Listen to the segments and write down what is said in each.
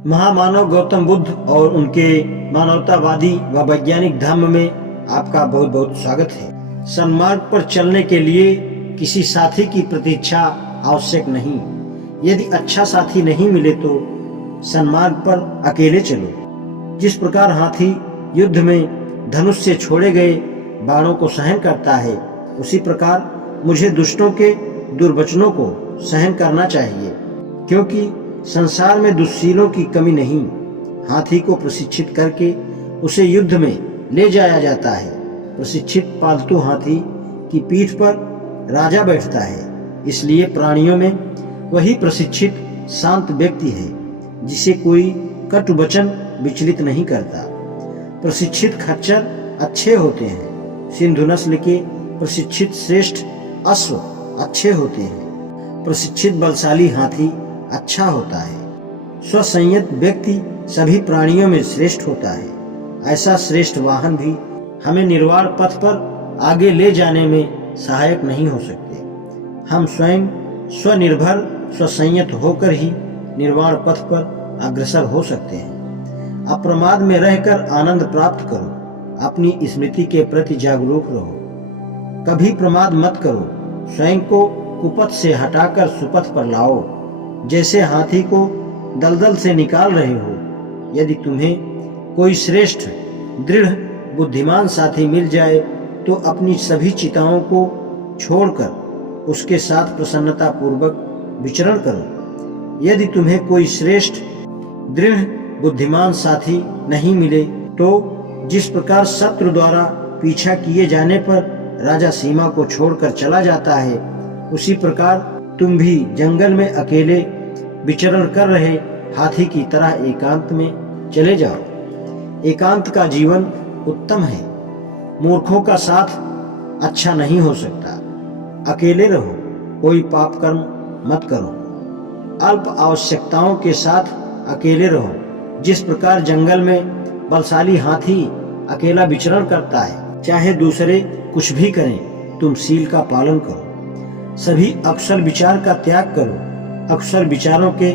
महामानव गौतम बुद्ध और उनके मानवतावादी व वैज्ञानिक धर्म में आपका बहुत बहुत स्वागत है। सन्मार्ग पर चलने के लिए किसी साथी की प्रतीक्षा आवश्यक नहीं। यदि अच्छा साथी नहीं मिले तो सन्मार्ग पर अकेले चलो। जिस प्रकार हाथी युद्ध में धनुष से छोड़े गए बाणों को सहन करता है, उसी प्रकार मुझे दुष्टों के दुर्वचनों को सहन करना चाहिए, क्योंकि संसार में दुष्शीलों की कमी नहीं। हाथी को प्रशिक्षित करके उसे युद्ध में ले जाया जाता है। प्रशिक्षित पालतू हाथी की पीठ पर राजा बैठता है। इसलिए प्राणियों में वही प्रशिक्षित शांत व्यक्ति है जिसे कोई कटु वचन विचलित नहीं करता। प्रशिक्षित खच्चर अच्छे होते हैं। सिंधु नस्ल के प्रशिक्षित श्रेष्ठ अश्व अच्छे होते हैं। प्रशिक्षित बलशाली हाथी अच्छा होता है। स्वसंयत व्यक्ति सभी प्राणियों में श्रेष्ठ होता है। ऐसा श्रेष्ठ वाहन भी हमें निर्वाण पथ पर आगे ले जाने में सहायक नहीं हो सकते। हम स्वयं स्वनिर्भर स्वसंयत होकर ही निर्वाण पथ पर अग्रसर हो सकते हैं। अप्रमाद में रहकर आनंद प्राप्त करो। अपनी स्मृति के प्रति जागरूक रहो। कभी प्रमाद मत करो। स्वयं को कुपथ से हटाकर सुपथ पर लाओ, जैसे हाथी को दलदल से निकाल रहे हो। यदि तुम्हें कोई श्रेष्ठ दृढ़ बुद्धिमान साथी मिल जाए तो अपनी सभी चिंताओं को छोड़कर उसके साथ प्रसन्नता पूर्वक विचरण करो। यदि तुम्हें कोई श्रेष्ठ दृढ़ बुद्धिमान साथी नहीं मिले तो जिस प्रकार शत्रु द्वारा पीछा किए जाने पर राजा सीमा को छोड़कर चला जाता है, उसी प्रकार तुम भी जंगल में अकेले विचरण कर रहे हाथी की तरह एकांत में चले जाओ। एकांत का जीवन उत्तम है। मूर्खों का साथ अच्छा नहीं हो सकता। अकेले रहो, कोई पाप कर्म मत करो। अल्प आवश्यकताओं के साथ अकेले रहो। जिस प्रकार जंगल में बलशाली हाथी अकेला विचरण करता है, चाहे दूसरे कुछ भी करें, तुम सील का पालन करो। सभी अक्सर विचार का त्याग करो। अक्सर विचारों के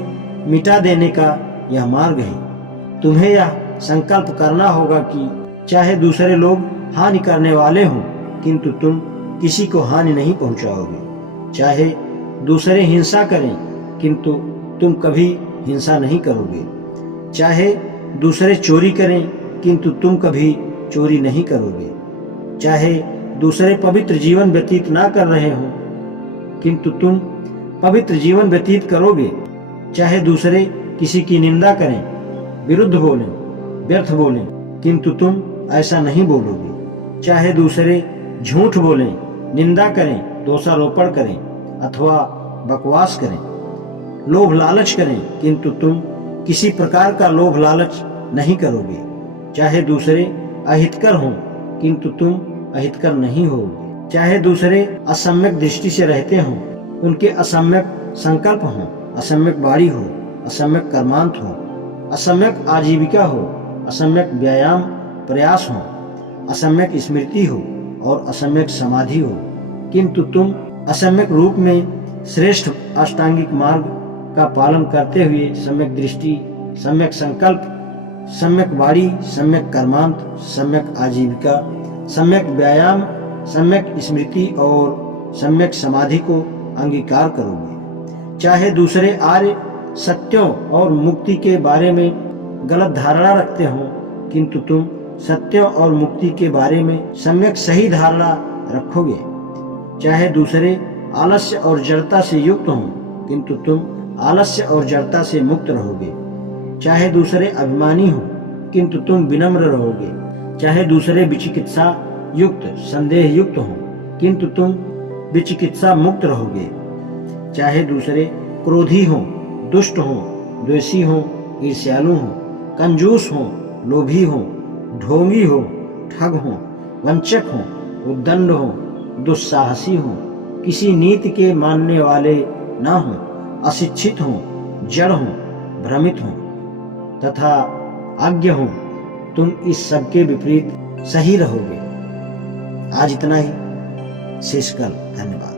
मिटा देने का यह मार्ग है। तुम्हें यह संकल्प करना होगा कि चाहे दूसरे लोग हानि करने वाले हों, किंतु तुम किसी को हानि नहीं पहुंचाओगे। चाहे दूसरे हिंसा करें, किंतु तुम कभी हिंसा नहीं करोगे। चाहे दूसरे चोरी करें, किंतु तुम कभी चोरी नहीं करोगे। चाहे दूसरे पवित्र जीवन व्यतीत ना कर रहे हों, किंतु तुम पवित्र जीवन व्यतीत करोगे। चाहे दूसरे किसी की निंदा करें, विरुद्ध बोलें, व्यर्थ बोलें, किंतु तुम ऐसा नहीं बोलोगे। चाहे दूसरे झूठ बोलें, निंदा करें, दोषारोपण करें अथवा बकवास करें, लोभ लालच करें, किंतु तुम किसी प्रकार का लोभ लालच नहीं करोगे। चाहे दूसरे अहितकर हों, किंतु तुम अहितकर नहीं होगे। चाहे दूसरे असम्यक दृष्टि से रहते हों, उनके असम्यक संकल्प हों, असम्यक वाणी हो, असम्यक कर्मांत हो, असम्यक आजीविका हो, असम्यक व्यायाम प्रयास हो, असम्यक स्मृति हो और असम्यक समाधि हो, किंतु तुम असम्यक रूप में श्रेष्ठ अष्टांगिक मार्ग का पालन करते हुए सम्यक दृष्टि, सम्यक संकल्प, सम्यक वाणी, सम्यक कर्मांत, सम्यक आजीविका, सम्यक व्यायाम, सम्यक स्मृति और सम्यक समाधि को अंगीकार करोगे। चाहे दूसरे आर्य सत्यों और मुक्ति के बारे में गलत धारणा रखते हो, किंतु तुम सत्यों और मुक्ति के बारे में सम्यक सही धारणा रखोगे। चाहे दूसरे आलस्य और जड़ता से युक्त हों, किंतु तुम आलस्य और जड़ता से मुक्त रहोगे। चाहे दूसरे अभिमानी हों, किंतु तुम विनम्र रहोगे। चाहे दूसरे विचिकित्सा युक्त संदेह युक्त हों, किंतु तुम विचिकित्सा मुक्त रहोगे। चाहे दूसरे क्रोधी हों, दुष्ट हों, द्वेषी हों, ईर्ष्यालु हों, कंजूस हों, लोभी हों, ढोंगी हों, ठग हों, वंचक हों, उद्दंड हों, दुस्साहसी हों, किसी नीति के मानने वाले ना हों, अशिक्षित हों, जड़ हों, भ्रमित हों तथा अज्ञ हों, तुम इस सब के विपरीत सही रहोगे। आज इतना ही, शेष कल। धन्यवाद।